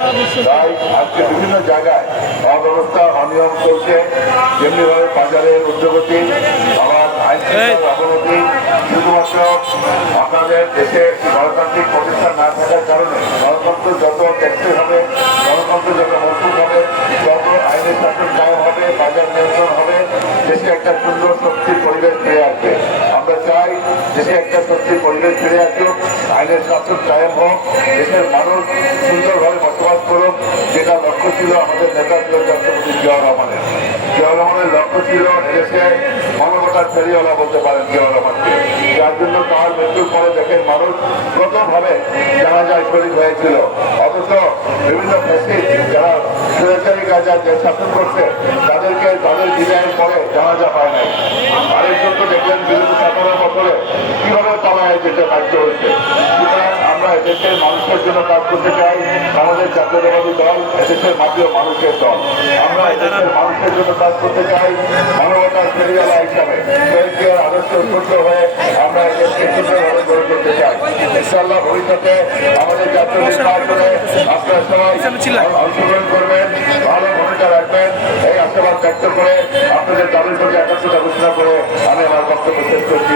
তাই আজকে বিভিন্ন জায়গায় অব্যবস্থা অনিয়ম চলছে। যেমনিভাবে বাজারের উদ্যোগতি আবার আইন অবনতি শুধুমাত্র আপনাদের দেশে গণতান্ত্রিক প্রতিষ্ঠান না থাকার কারণে গণতন্ত্র যত টেকসই হবে গণতন্ত্র যত মজবুত হবে যত আইনের শাসন কায়েম হবে বাজার নিয়ন্ত্রণ হবে দেশে একটা সুন্দর শক্তির পরিবেশ ফিরে আসবে। আমরা চাই দেশে একটা শক্তির পরিবেশ ফিরে আসুক আইনের শাসন কায়েম হোক দেশের মানুষ সুন্দরভাবে ছিল আমাদের নেতা ছিল রাষ্ট্রপতি জিয়াউর রহমানের। জিয়াউর রহমানের লক্ষ্য ছিল এদেশে মানবতার ফেরিওয়ালা বলতে পারেন জিয়াউর রহমানকে। যার জন্য তার মৃত্যুর পরে দেখেন মানুষ প্রথমভাবে জানা যায় শরীর হয়েছিল। অথচ বিভিন্ন ফ্যাসিস্ট যারা সরকারি কাজা যে শাসন করছে, তাদেরকে তাদের বিদায়ের পরে জানাজা পায় নাই। আরেকজন তো দেখলেন বিগত সতেরো বছরে কীভাবে পালায় যেতে বাধ্য হয়েছে। সুতরাং আমরা এদেশের মানুষের জন্য কাজ করতে চাই। আমাদের জাতীয়তাবাদী দল এদেশের মাটিও মানুষের দল। আমরা এদেশের মানুষের জন্য কাজ করতে চাই মানবতার ফেরিওয়ালা হিসাবে। শহীদকে আদর্শ সূত্র হয়ে আমরা এদেশকে সুন্দরভাবে গড়ে তুলতে চাই। ইনশাল্লাহ ভবিষ্যতে আমাদের জাতীয় করে আপনারা সবাই অংশগ্রহণ করবেন ভালো ভূমিকা রাখবেন। এই আশীর্বাদ ব্যক্ত করে আপনাদের দাবির প্রতি একাত্মতা ঘোষণা করে আমি আমার বক্তব্য শেষ করছি।